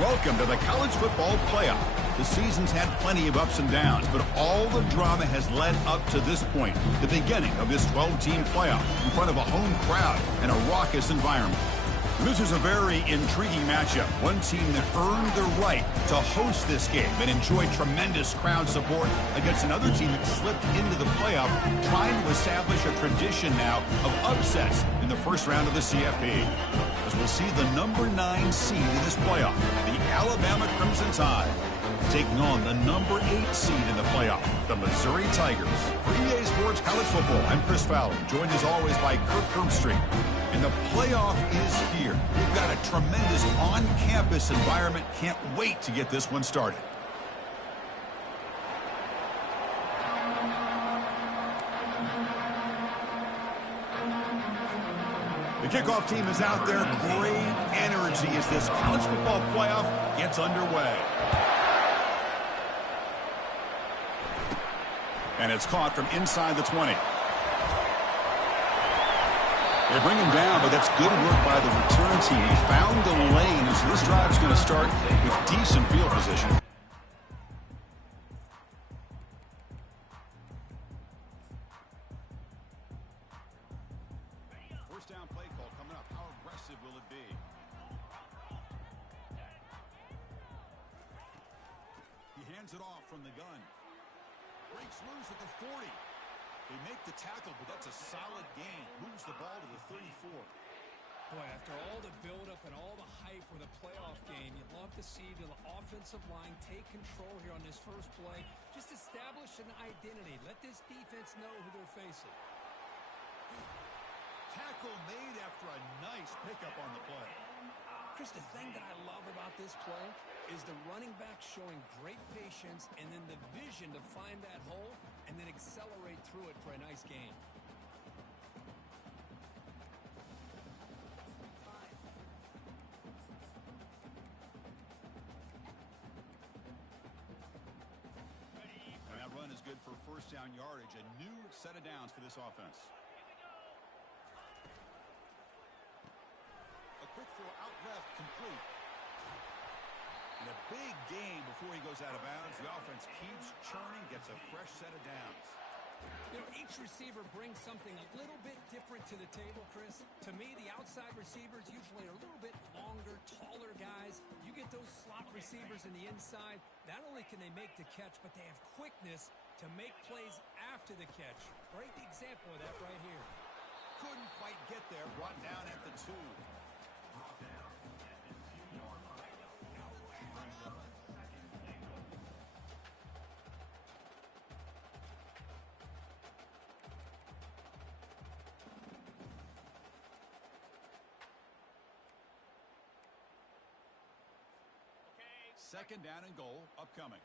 Welcome to the college football playoff. The season's had plenty of ups and downs, but all the drama has led up to this point, the beginning of this 12-team playoff in front of a home crowd and a raucous environment. This is a very intriguing matchup. One team that earned the right to host this game and enjoyed tremendous crowd support against another team that slipped into the playoff, trying to establish a tradition now of upsets in the first round of the CFP. As we'll see the number 9 seed in this playoff, the Alabama Crimson Tide, taking on the number 8 seed in the playoff, the Missouri Tigers. For EA Sports College Football, I'm Chris Fowler, joined as always by Kirk Herbstreit. And the playoff is here. We've got a tremendous on-campus environment. Can't wait to get this one started. The kickoff team is out there. Great energy as this college football playoff gets underway. And it's caught from inside the 20. They bring him down, but that's good work by the return team. He found the lane, and so this drive's going to start with decent field position. First down play call coming up. How aggressive will it be? He hands it off from the gun. Breaks loose at the 40. They make the tackle, but that's a solid gain. Moves the ball to the 34. Boy, after all the buildup and all the hype for the playoff game, you'd love to see the offensive line take control here on this first play. Just establish an identity. Let this defense know who they're facing. Tackle made after a nice pickup on the play. Chris, the thing that I love about this play is the running back showing great patience and then the vision to find that hole and then accelerate through it for a nice gain. And that run is good for first down yardage. A new set of downs for this offense. A quick throw out left, complete. And a big gain before he goes out of bounds. The offense keeps churning, gets a fresh set of downs. You know, each receiver brings something a little bit different to the table, Chris. To me, the outside receivers usually are a little bit longer, taller guys. You get those slot receivers in the inside, not only can they make the catch, but they have quickness to make plays after the catch. Great example of that right here. Couldn't quite get there, brought down at the 2. Second down and goal upcoming.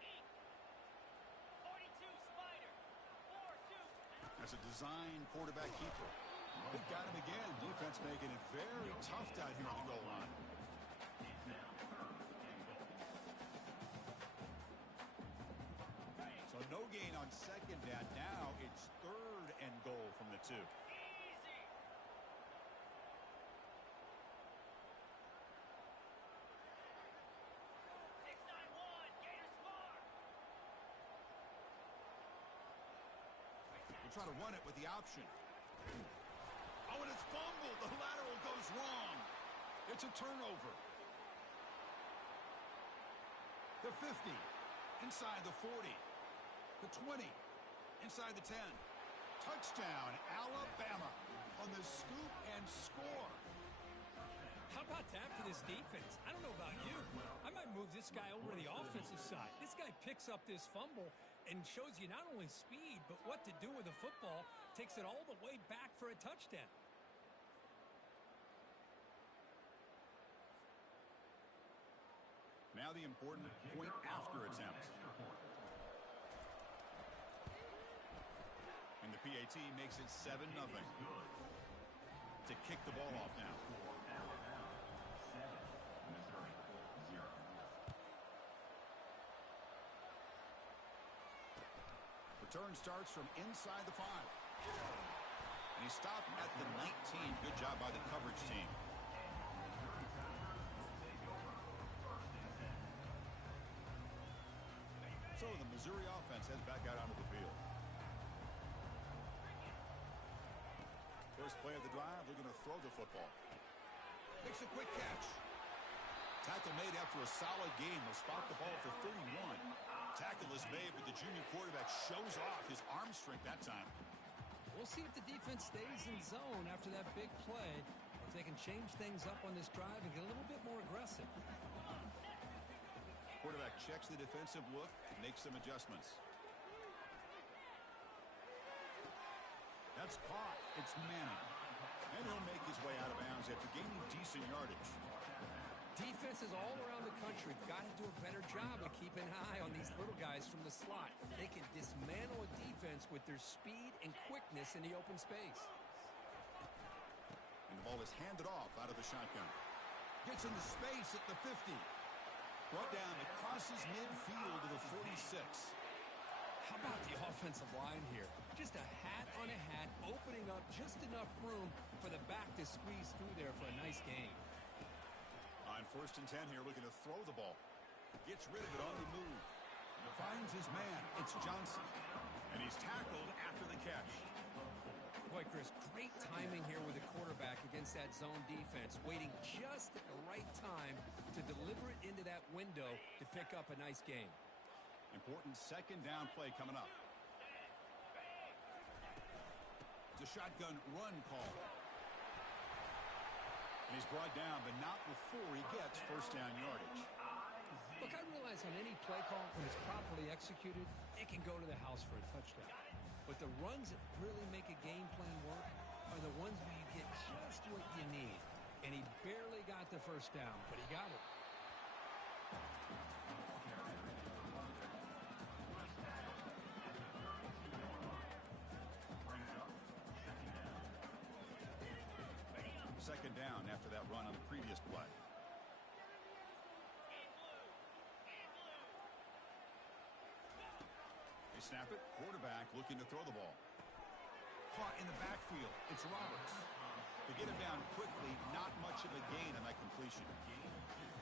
42 Spider. 4-2. That's a design quarterback keeper. They've got him again. Defense making it very tough down here on the goal line. So no gain on second down. Now it's third and goal from the 2. Try to run it with the option. Oh, and it's fumbled. The lateral goes wrong. It's a turnover. The 50, inside the 40. The 20, inside the 10. Touchdown, Alabama on the scoop and score. How about that for this defense? I don't know about you. I might move this guy over to the offensive side. This guy picks up this fumble and shows you not only speed, but what to do with the football. Takes it all the way back for a touchdown. Now the important point after attempt. And the PAT makes it 7-0. To kick the ball off now. Return starts from inside the 5. And he stopped at the 19. Good job by the coverage team. Missouri offense heads back out onto the field. First play of the drive, they're going to throw the football. Makes a quick catch. Tackle made after a solid game. They'll spot the ball at the 31. Tackle is made, but the junior quarterback shows off his arm strength that time. We'll see if the defense stays in zone after that big play. If they can change things up on this drive and get a little bit more aggressive. Quarterback checks the defensive look, makes some adjustments. That's caught. It's Manning. And he'll make his way out of bounds after gaining decent yardage. Defenses all around the country got to do a better job of keeping an eye on these little guys from the slot. They can dismantle a defense with their speed and quickness in the open space. And the ball is handed off out of the shotgun. Gets into space at the 50. Brought down, it crosses midfield to the 46. How about the offensive line here? Just a hat on a hat, opening up just enough room for the back to squeeze through there for a nice gain. On 1st and 10 here, looking to throw the ball. Gets rid of it on the move. Finds his man. It's Johnson. And he's tackled after the catch. Boy, Chris, great timing here with the quarterback against that zone defense, waiting just at the right time to deliver it into that window to pick up a nice gain. Important 2nd down play coming up. It's a shotgun run call. And he's brought down, but not before he gets 1st down yardage. Look, I realize on any play call, when it's properly executed, it can go to the house for a touchdown. But the runs that really make a game plan work are the ones where you get just what you need. And he barely got the 1st down, but he got it. Second down after that run on the previous play. They snap it. Quarterback looking to throw the ball. Caught in the backfield. It's Roberts. They get him down quickly. Not much of a gain on that completion.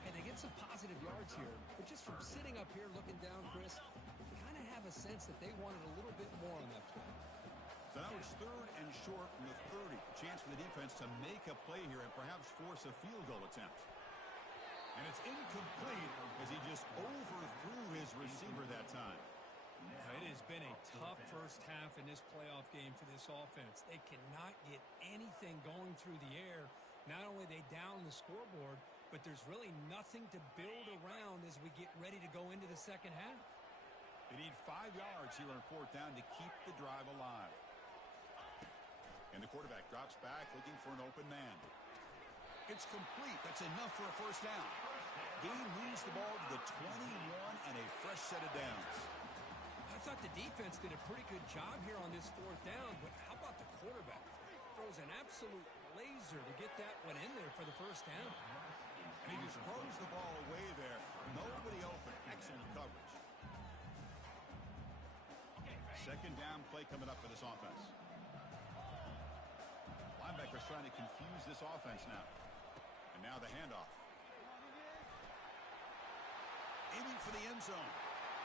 And they get some positive yards here. But just from sitting up here looking down, Chris, you kind of have a sense that they wanted a little bit more on that play. So now it's 3rd and short from the 30. A chance for the defense to make a play here and perhaps force a field goal attempt. And it's incomplete as he just overthrew his receiver that time. It has been a tough first half in this playoff game for this offense. They cannot get anything going through the air. Not only are they down the scoreboard, but there's really nothing to build around as we get ready to go into the second half. They need 5 yards here on 4th down to keep the drive alive. And the quarterback drops back looking for an open man. It's complete. That's enough for a 1st down. Gain moves the ball to the 21 and a fresh set of downs. I thought the defense did a pretty good job here on this 4th down, but how about the quarterback? Throws an absolute laser to get that one in there for the 1st down. And he just throws the ball away there. Nobody open. Excellent coverage. 2nd down play coming up for this offense. Linebackers trying to confuse this offense now. And now the handoff. Aiming for the end zone.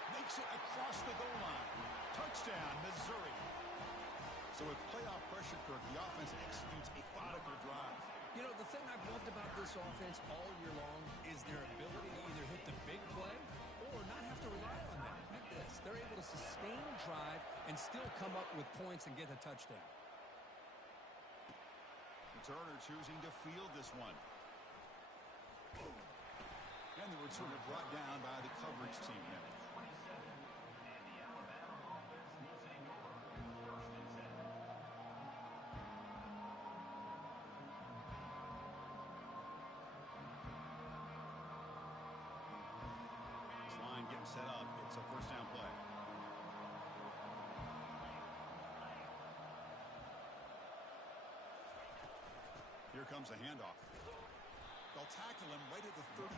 Makes it across the goal line. Touchdown, Missouri. So with playoff pressure, Kirk, the offense executes a methodical drive. You know, the thing I've loved about this offense all year long is their ability to either hit the big play or not have to rely on that. Like this. They're able to sustain a drive and still come up with points and get a touchdown. Turner choosing to field this one. And the returner brought down by the coverage team now. This line getting set up. It's a 1st down play. Here comes the handoff. They'll tackle him right at the 31.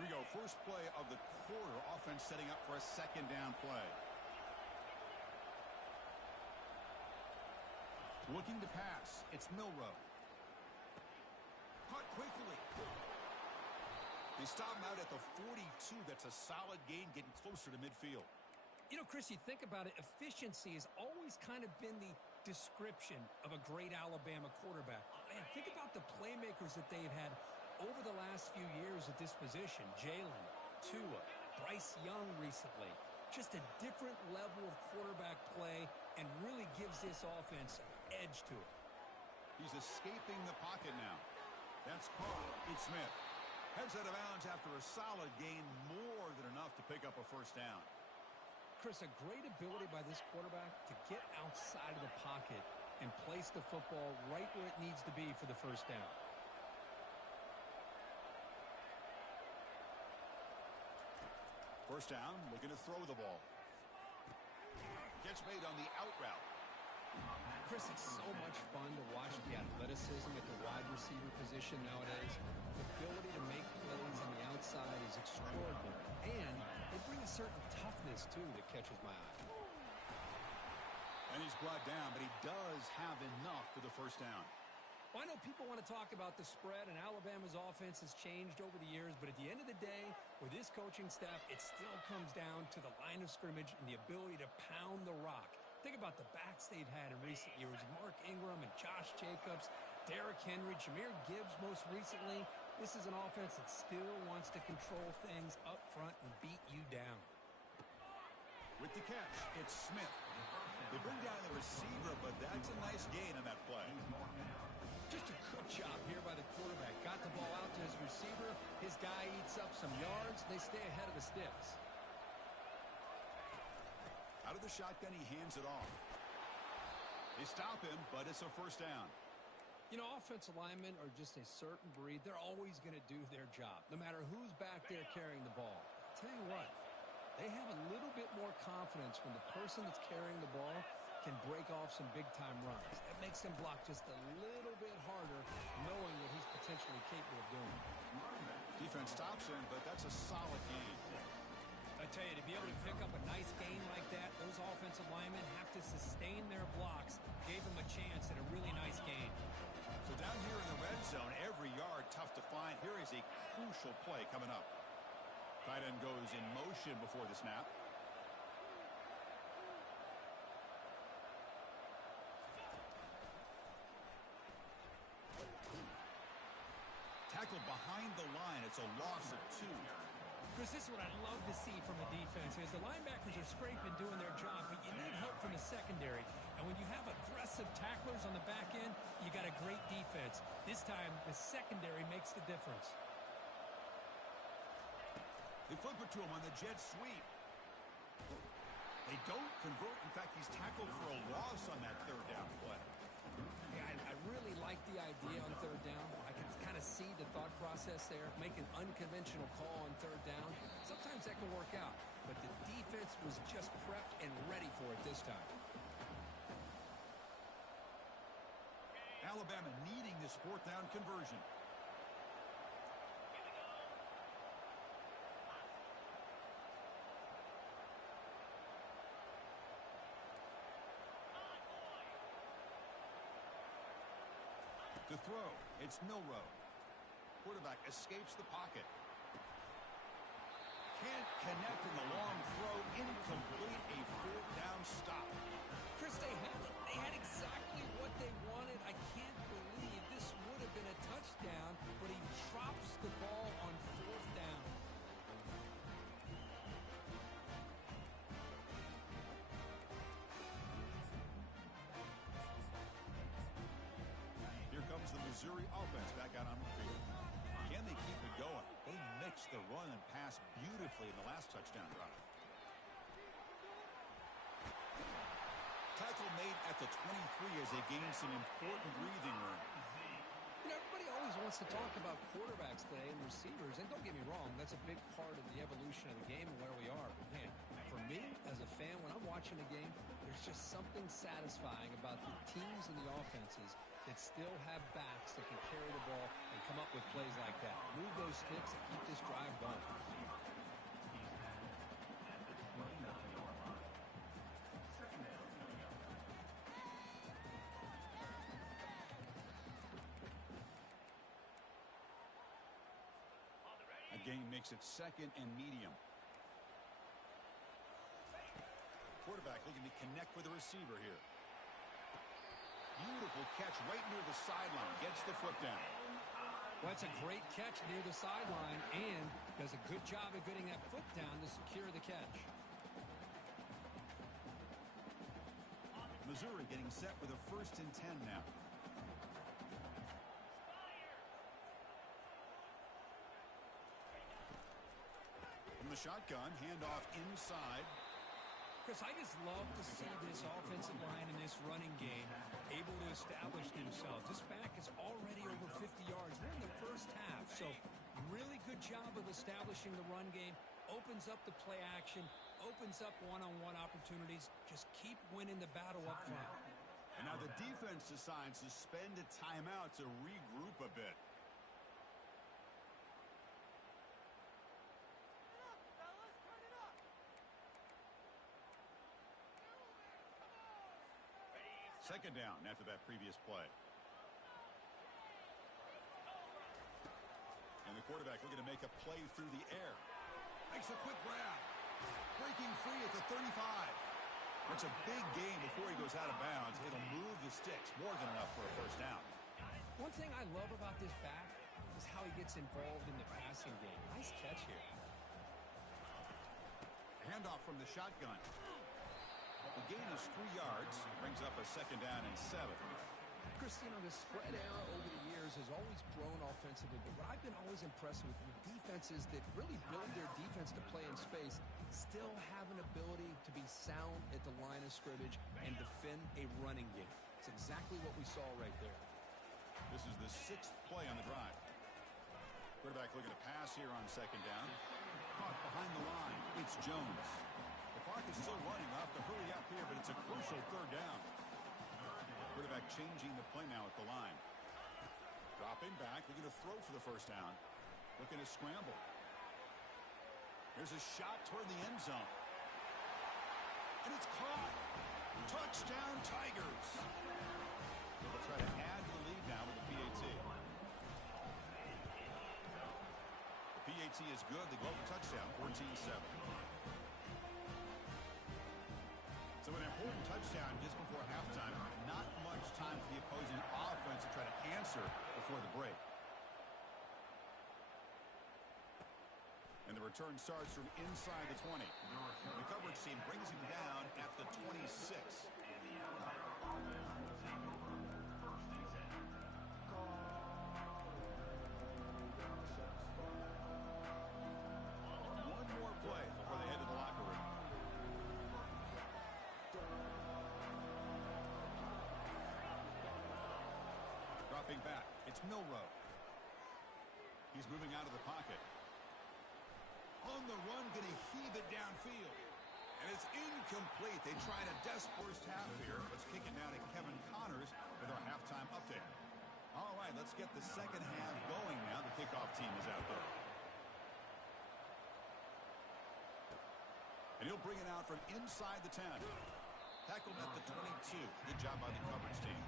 Here we go. First play of the quarter. Offense setting up for a second down play. Looking to pass. It's Milroe. Caught quickly. They stop him out at the 42. That's a solid gain, getting closer to midfield. You know, Chris, you think about it, efficiency has always kind of been the description of a great Alabama quarterback. Man, think about the playmakers that they've had over the last few years at this position. Jalen, Tua, Bryce Young recently. Just a different level of quarterback play and really gives this offense an edge to it. He's escaping the pocket now. That's caught. It's Smith. Heads out of bounds after a solid gain, more than enough to pick up a first down. Chris, a great ability by this quarterback to get outside of the pocket and place the football right where it needs to be for the first down. First down, looking to throw the ball. Catch made on the out route. Chris, it's so much fun to watch the athleticism at the wide receiver position nowadays. The ability to make plays on the outside is extraordinary. And they bring a certain toughness, too, that catches my eye. And he's brought down, but he does have enough for the first down. Well, I know people want to talk about the spread, and Alabama's offense has changed over the years, but at the end of the day, with this coaching staff, it still comes down to the line of scrimmage and the ability to pound the rock. Think about the backs they've had in recent years. Mark Ingram and Josh Jacobs, Derrick Henry, Jahmyr Gibbs most recently. This is an offense that still wants to control things up front and beat you down. With the catch, it's Smith. They bring down the receiver, but that's a nice gain on that play. Just a good job here by the quarterback. Got the ball out to his receiver. His guy eats up some yards. They stay ahead of the sticks. Out of the shotgun, he hands it off. They stop him, but it's a first down. You know, offensive linemen are just a certain breed. They're always going to do their job, no matter who's back there carrying the ball. I'll tell you what, they have a little bit more confidence when the person that's carrying the ball can break off some big-time runs. That makes them block just a little bit harder, knowing what he's potentially capable of doing. Defense stops him, but that's a solid gain. I tell you, to be able to pick up a nice gain like that, those offensive linemen have to sustain their blocks. Gave them a chance at a really nice gain. So down here in the red zone, every yard tough to find. Here is a crucial play coming up. Tight end goes in motion before the snap. Tackled behind the line. It's a loss of 2. Chris, this is what I love to see from the defense is the linebackers are scraping, doing their job, but you need help from the secondary. And when you have aggressive tacklers on the back end, you got a great defense. This time, the secondary makes the difference. They flip it to him on the jet sweep. They don't convert. In fact, he's tackled for a loss on that third down play. Yeah, I really like the idea on third down. I can kind of see the thought process there. Make an unconventional call on third down. Sometimes that can work out, but the defense was just prepped and ready for it this time. Alabama needing this fourth down conversion. To throw, it's Milroe. Quarterback escapes the pocket. Can't connect in the long throw. Incomplete, a fourth down stop. Chris, they had it. They had exactly what they wanted. I can't believe this would have been a touchdown, but he drops the ball on fourth down. Here comes the Missouri offense back out on the field. Can they keep it going? They mixed the run and pass beautifully in the last touchdown drive. Tackle made at the 23 as they gain some important breathing room. You know, everybody always wants to talk about quarterbacks today and receivers, and don't get me wrong, that's a big part of the evolution of the game and where we are. But man, for me, as a fan, when I'm watching a game, there's just something satisfying about the teams and the offenses that still have backs that can carry the ball and come up with plays like that. Move those sticks and keep this drive going. A gain makes it 2nd and medium. Quarterback looking to connect with the receiver here. Beautiful catch right near the sideline. Gets the foot down. Well, that's a great catch near the sideline and does a good job of getting that foot down to secure the catch. Missouri getting set with a 1st and 10 now. From the shotgun, handoff inside. Chris, I just love to see this offensive line in this running game able to establish themselves. This back is already over 50 yards. We're in the first half, so really good job of establishing the run game. Opens up the play action, opens up one-on-one opportunities. Just keep winning the battle up front. And now the defense decides to spend a timeout to regroup a bit. Second down after that previous play. And the quarterback looking to make a play through the air. Makes a quick grab. Breaking free at the 35. That's a big gain before he goes out of bounds. It'll move the sticks. More than enough for a first down. One thing I love about this back is how he gets involved in the passing game. Nice catch here. Handoff from the shotgun. The gain is 3 yards. Brings up a 2nd down and 7. Chris, you know, the spread era over the years has always grown offensively, but what I've been always impressed with defenses that really build their defense to play in space still have an ability to be sound at the line of scrimmage and defend a running game. It's exactly what we saw right there. This is the 6th play on the drive. Quarterback looking to pass here on 2nd down. Caught behind the line. It's Jones. The clock is still running. Off to hurry up here, but it's a crucial 3rd down. Quarterback changing the play now at the line. Dropping back, looking to throw for the first down. Looking to scramble. There's a shot toward the end zone. And it's caught. Touchdown, Tigers. They'll try to add to the lead now with the PAT. The PAT is good. They go up a touchdown, 14-7. So an important touchdown just before halftime. Not much time for the opposing offense to try to answer before the break. And the return starts from inside the 20. The coverage team brings him down at the 26. One more play before they head to the locker room. Dropping back, it's Milrow. He's moving out of the pocket. On the run, going to heave it downfield. And it's incomplete. They tried a desperate half here. Let's kick it down to Kevin Connors with our halftime update. All right, let's get the second half going now. The kickoff team is out there. And he'll bring it out from inside the 10. Tackled at the 22. Good job by the coverage team.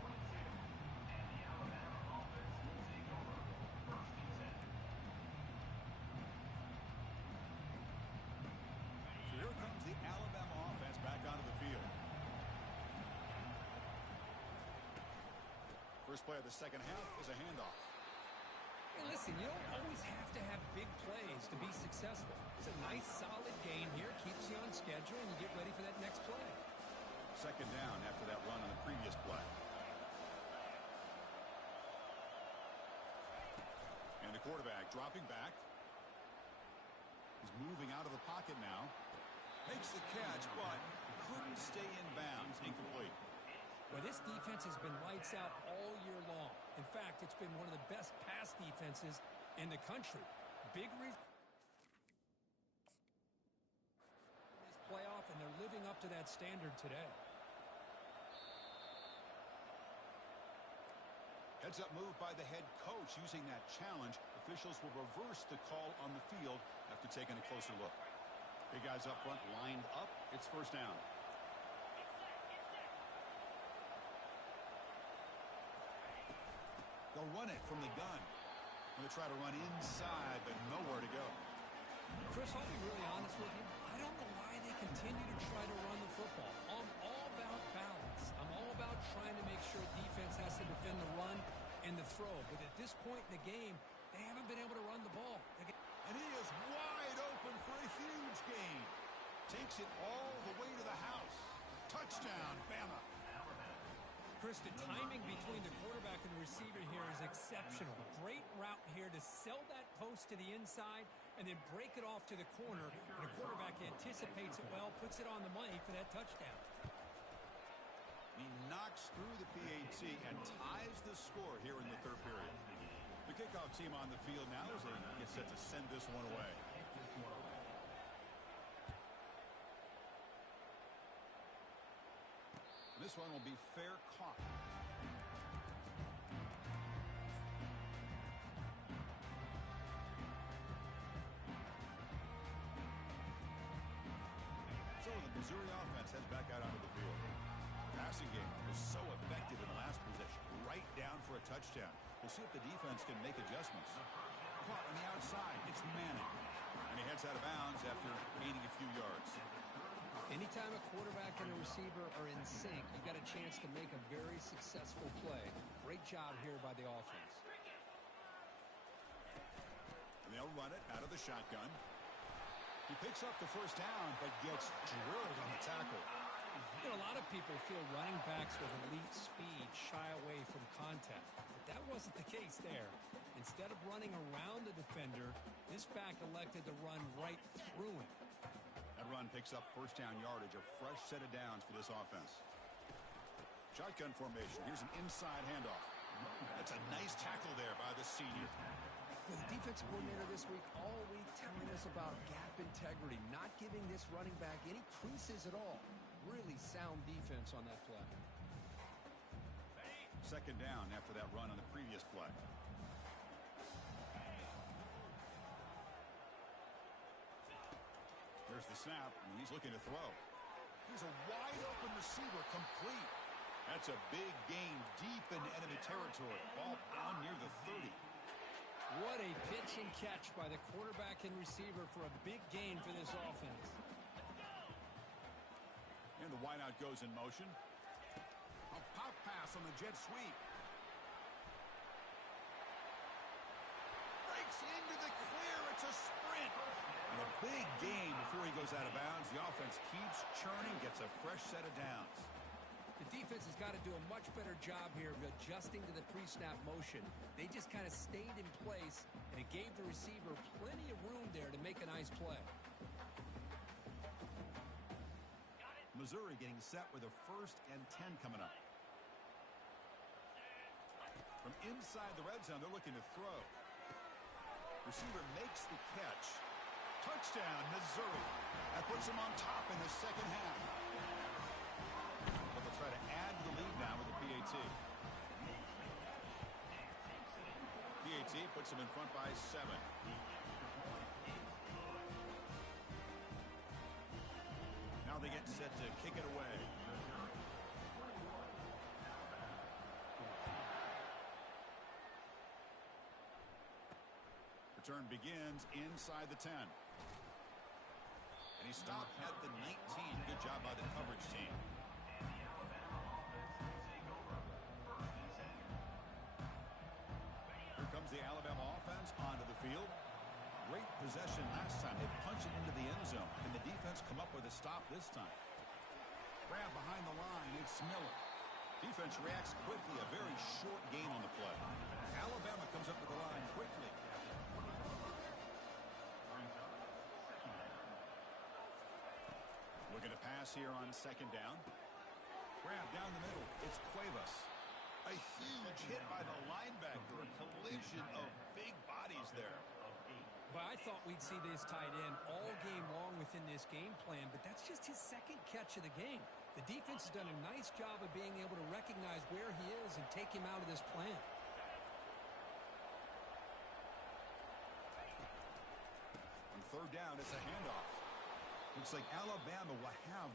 So here comes the Alabama offense back onto the field. First play of the second half is a handoff. Hey, listen, you don't always have to have big plays to be successful. It's a nice, solid gain here. Keeps you on schedule, and you get ready for that next play. Second down after that run on the previous play. And the quarterback dropping back. He's moving out of the pocket now. Makes the catch, but couldn't stay in bounds. Incomplete. Well, this defense has been lights out all year long. In fact, it's been one of the best pass defenses in the country. Big reason this playoff, and they're living up to that standard today. Heads-up move by the head coach. Using that challenge, officials will reverse the call on the field after taking a closer look. Big guys up front lined up. It's first down. They'll run it from the gun. Going to try to run inside, but nowhere to go. Chris, I'll be really honest with you. I don't know why they continue to try to run the football. I'm all about balance. I'm all about trying to make sure defense has to defend the run and the throw. But at this point in the game, they haven't been able to run the ball. And he is wide open for a huge gain. Takes it all the way to the house. Touchdown, Bama. Chris, the timing between the quarterback and the receiver here is exceptional. Great route here to sell that post to the inside and then break it off to the corner. And the quarterback anticipates it well, puts it on the money for that touchdown. He knocks through the PAT and ties the score here in the third period. The kickoff team on the field now as they get set to send this one away. This one will be fair caught. So the Missouri offense heads back out onto the field. The passing game was so effective in the last possession, right down for a touchdown. We'll see if the defense can make adjustments. Caught on the outside, it's Manning. And he heads out of bounds after gaining a few yards. Anytime a quarterback and a receiver are in sync, you've got a chance to make a very successful play. Great job here by the offense. And they'll run it out of the shotgun. He picks up the first down, but gets drilled on the tackle. You know, a lot of people feel running backs with elite speed shy away from contact. But that wasn't the case there. Instead of running around the defender, this back elected to run right through him. That run picks up first down yardage, a fresh set of downs for this offense. Shotgun formation. Here's an inside handoff. That's a nice tackle there by the senior. The defensive coordinator this week all week telling us about gap integrity, not giving this running back any creases at all. Really sound defense on that play. Second down after that run on the previous play. There's the snap, and he's looking to throw. Here's a wide-open receiver, complete. That's a big gain deep into enemy territory. Ball down near the 30. What a pitch and catch by the quarterback and receiver for a big gain for this offense. And the wideout goes in motion. A pop pass on the jet sweep. Breaks into the clear. It's a sprint. And a big gain before he goes out of bounds. The offense keeps churning, gets a fresh set of downs. The defense has got to do a much better job here of adjusting to the pre-snap motion. They just kind of stayed in place, and it gave the receiver plenty of room there to make a nice play. Missouri getting set with a 1st and 10 coming up. From inside the red zone, they're looking to throw. Receiver makes the catch. Touchdown, Missouri. That puts them on top in the second half. But they'll try to add to the lead now with the PAT. PAT puts them in front by 7. Now they get set to kick it away. Return begins inside the 10. And he stopped at the 19. Good job by the coverage team. Here comes the Alabama offense onto the field. Great possession last time. They punch it into the end zone. Can the defense come up with a stop this time? Grab behind the line. It's Miller. Defense reacts quickly. A very short gain on the play. Alabama comes up with the line quickly. Looking to pass here on second down. Grab down the middle. It's Cuevas. A huge hit by the linebacker. A collision of big bodies there. But I thought we'd see this tight end all game long within this game plan, but that's just his second catch of the game. The defense has done a nice job of being able to recognize where he is and take him out of this plan. third down, it's a handoff. Looks like Alabama will have.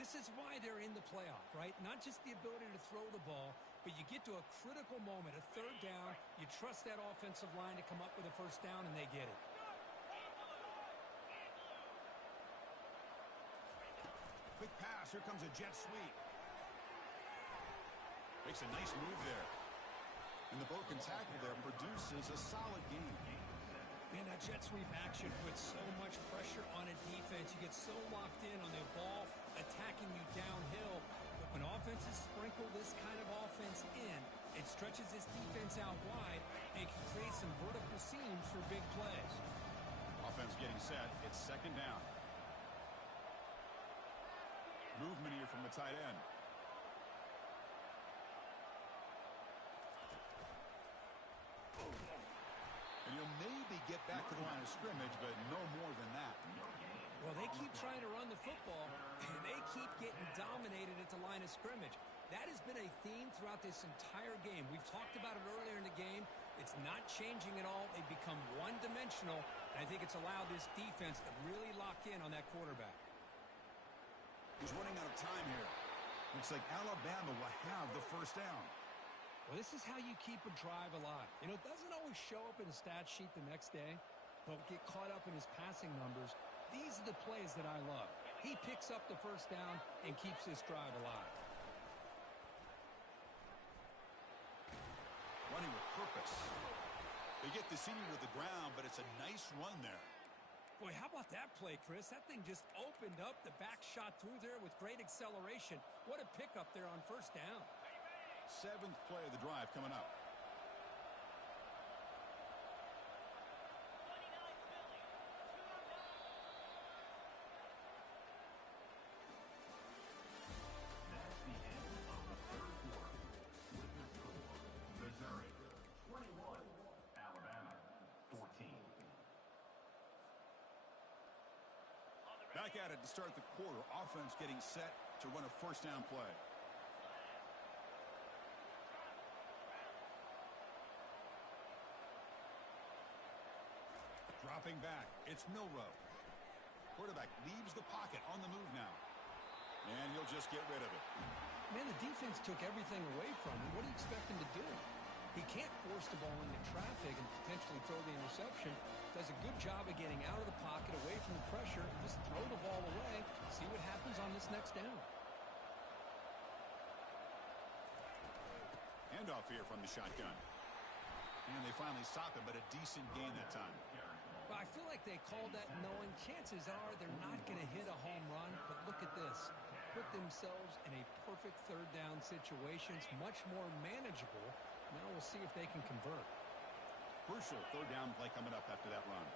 This is why they're in the playoff, right? Not just the ability to throw the ball, but you get to a critical moment, a third down. You trust that offensive line to come up with a first down, and they get it. Quick pass. Here comes a jet sweep. Makes a nice move there. And the broken tackle there produces a solid gain. Man, that jet sweep action puts so much pressure on a defense. You get so locked in on the ball attacking you downhill. But when offenses sprinkle this kind of offense in, it stretches this defense out wide and can create some vertical seams for big plays. Offense getting set. It's second down. Movement here from the tight end. And you'll maybe get back to the line of scrimmage, but no more than that. Well, they keep trying to run the football, and they keep getting dominated at the line of scrimmage. That has been a theme throughout this entire game. We've talked about it earlier in the game. It's not changing at all. They've become one-dimensional, and I think it's allowed this defense to really lock in on that quarterback. He's running out of time here. Looks like Alabama will have the first down. Well, this is how you keep a drive alive. You know, it doesn't always show up in a stat sheet the next day. Don't get caught up in his passing numbers. These are the plays that I love. He picks up the first down and keeps this drive alive. Running with purpose. They get the senior to the ground, but it's a nice run there. Boy, how about that play, Chris? That thing just opened up. The back shot through there with great acceleration. What a pickup there on first down. Seventh play of the drive coming up. 29 Philly. 2 That's the end of the third quarter. With the score, Missouri 21, Alabama 14. Back at it to start the quarter. Offense getting set to run a first down play. Dropping back. It's Milrow. Quarterback leaves the pocket on the move now. And he'll just get rid of it. Man, the defense took everything away from him. What do you expect him to do? He can't force the ball into traffic and potentially throw the interception. Does a good job of getting out of the pocket, away from the pressure, and just throw the ball away. See what happens on this next down. Handoff here from the shotgun. And they finally stop it, but a decent gain that time. Well, I feel like they called that knowing chances are they're not going to hit a home run. But look at this. Put themselves in a perfect third down situation. It's much more manageable. Now we'll see if they can convert. Crucial third down play coming up after that run.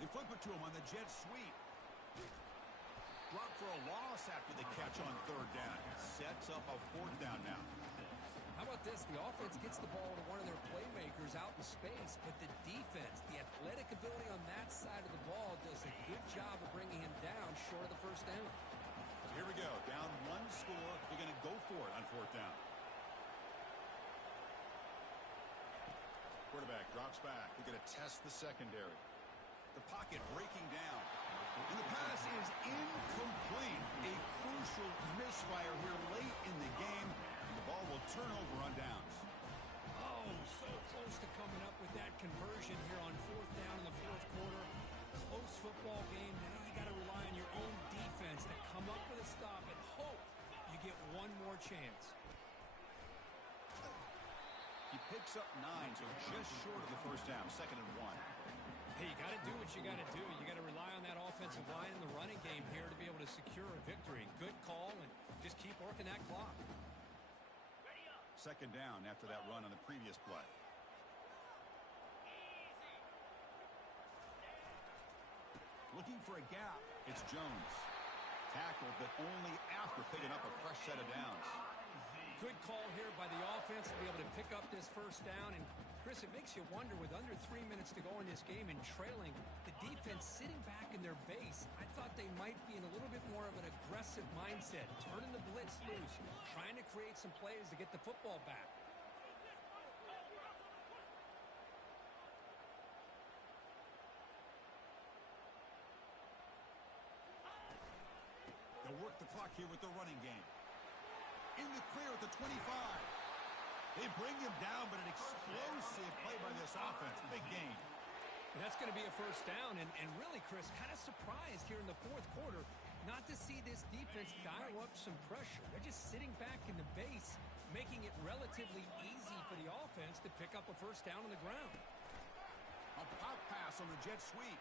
They flip it to him on the jet sweep. Drop for a loss after the catch on third down. Sets up a fourth down now. How about this? The offense gets the ball to one of their playmakers out in space, but the defense, the athletic ability on that side of the ball does a good job of bringing him down short of the first down. So here we go. Down one score. They're going to go for it on fourth down. Quarterback drops back. They're going to test the secondary. The pocket breaking down. And the pass is incomplete. A crucial misfire here late in the game. And the ball will turn over on downs. Oh, so close to coming up with that conversion here on fourth down in the fourth quarter. Close football game. Now you got to rely on your own defense to come up with a stop and hope you get one more chance. He picks up 9, so just short of the first down, 2nd and 1. Hey, you got to do what you got to do. You got to rely on that offensive line in the running game here to be able to secure a victory. Good call, and just keep working that clock. 2nd down after that run on the previous play. for a gap. It's Jones. Tackled, but only after picking up a fresh set of downs. Good call here by the offense to be able to pick up this first down. And, Chris, it makes you wonder, with under 3 minutes to go in this game and trailing, the defense sitting back in their base, I thought they might be in a little bit more of an aggressive mindset, turning the blitz loose, trying to create some plays to get the football back. They'll work the clock here with the running game. In the clear at the 25. They bring him down, but an explosive play by this offense. Big gain. And that's going to be a first down. And really, Chris, kind of surprised here in the fourth quarter not to see this defense dial up some pressure. They're just sitting back in the base, making it relatively easy for the offense to pick up a first down on the ground. A pop pass on the jet sweep.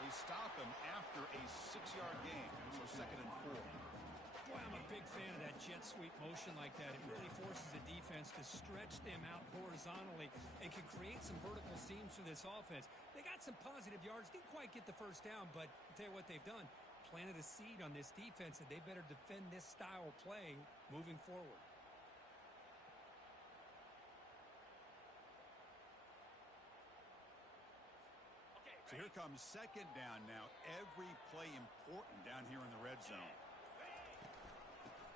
They stop him after a 6-yard gain, so 2nd and 4. Boy, I'm a big fan of that jet sweep motion like that. It really forces the defense to stretch them out horizontally and can create some vertical seams for this offense. They got some positive yards, didn't quite get the first down, but I'll tell you what they've done. Planted a seed on this defense, and they better defend this style of play moving forward. So here comes 2nd down now. Every play important down here in the red zone.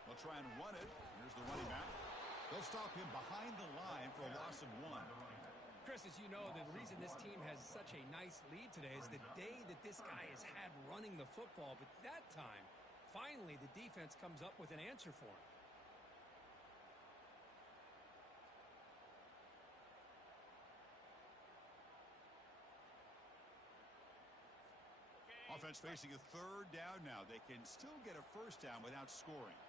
They'll try and run it. Here's the running back. They'll stop him behind the line for a loss of 1. Chris, as you know, the reason this team has such a nice lead today is the day that this guy has had running the football. But that time, finally, the defense comes up with an answer for him. Offense facing a 3rd down now. They can still get a first down without scoring.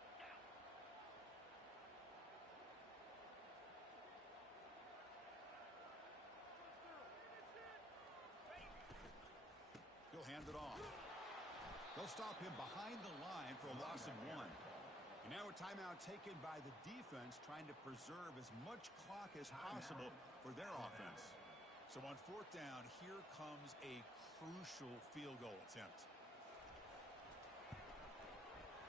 He'll hand it off. They'll stop him behind the line for a loss of 1. And now a timeout taken by the defense, trying to preserve as much clock as possible for their offense. So on 4th down, here comes a crucial field goal attempt.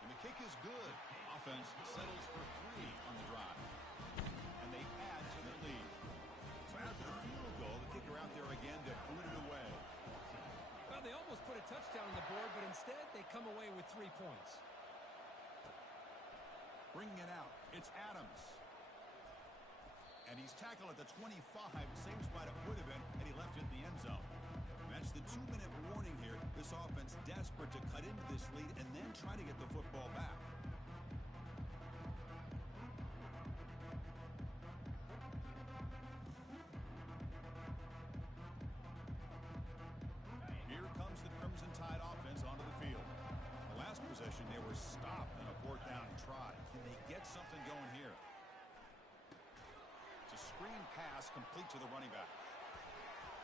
And the kick is good. Offense settles for 3 on the drive. And they add to the lead. So after the field goal, the kicker out there again to boot it away. Well, they almost put a touchdown on the board, but instead they come away with 3 points. Bringing it out, it's Adams. And he's tackled at the 25, same spot it would have been had he left it in the end zone. And that's the 2-minute warning here. This offense desperate to cut into this lead and then try to get the football back. Here comes the Crimson Tide offense onto the field. The last possession, they were stopped on a 4th down try. Can they get something going here? It's a screen pass complete to the running back.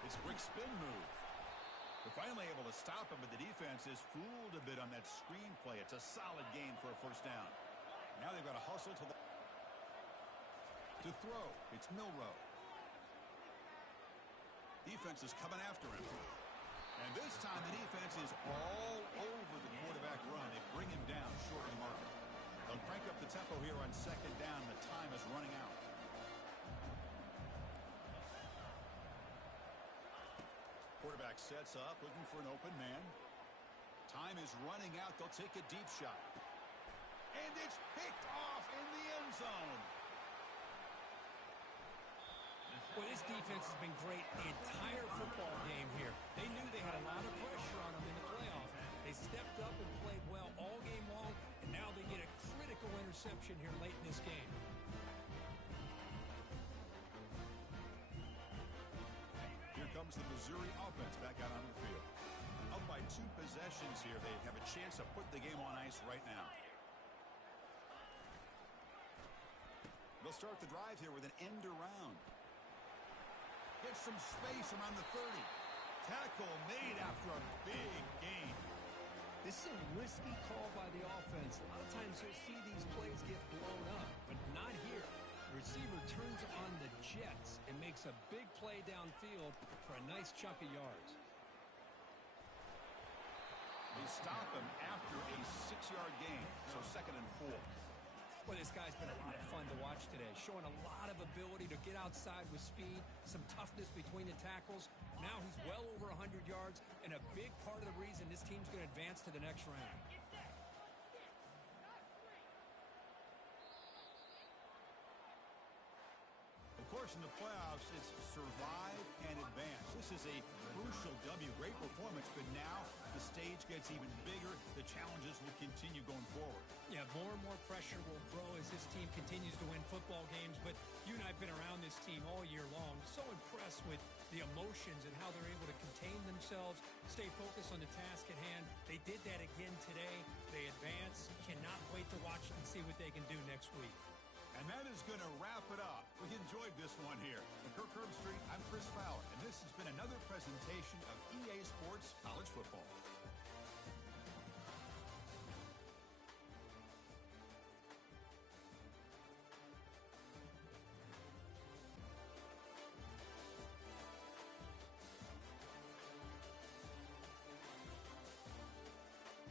It's a quick spin move. They're finally able to stop him, but the defense is fooled a bit on that screen play. It's a solid gain for a first down. Now they've got to hustle to throw. It's Milrow. Defense is coming after him. And this time the defense is all over the quarterback run. They bring him down short of the marker. They'll crank up the tempo here on 2nd down. The time is running out. Quarterback sets up, looking for an open man. Time is running out. They'll take a deep shot. And it's picked off in the end zone. Well, this defense has been great the entire football game here. They knew they had a lot of pressure on them in the playoffs. They stepped up and played well all game long, and now they get a critical interception here late in this game. Here comes the Missouri offense back out onto the field. Up by 2 possessions here. They have a chance to put the game on ice right now. They'll start the drive here with an end around. Get some space around the 30. Tackle made after a big gain. This is a risky call by the offense. A lot of times you'll see these plays get blown up, but not here. The receiver turns on the jets and makes a big play downfield for a nice chunk of yards. They stop him after a 6-yard gain, so 2nd and 4. Well, this guy's been a lot of fun to watch today, showing a lot of ability to get outside with speed, some toughness between the tackles. Now he's well over 100 yards, and a big part of the reason this team's going to advance to the next round. Of course, in the playoffs, it's survive and advance. This is a crucial W. Great performance, but now the stage gets even bigger. The challenges will continue going forward. Yeah, more and more pressure will grow as this team continues to win football games, but you and I have been around this team all year long. So impressed with the emotions and how they're able to contain themselves, stay focused on the task at hand. They did that again today. They advance. Cannot wait to watch and see what they can do next week. And that is going to wrap it up. We enjoyed this one here. At Kirk Street, I'm Chris Fowler, and this has been another presentation of EA Sports College Football.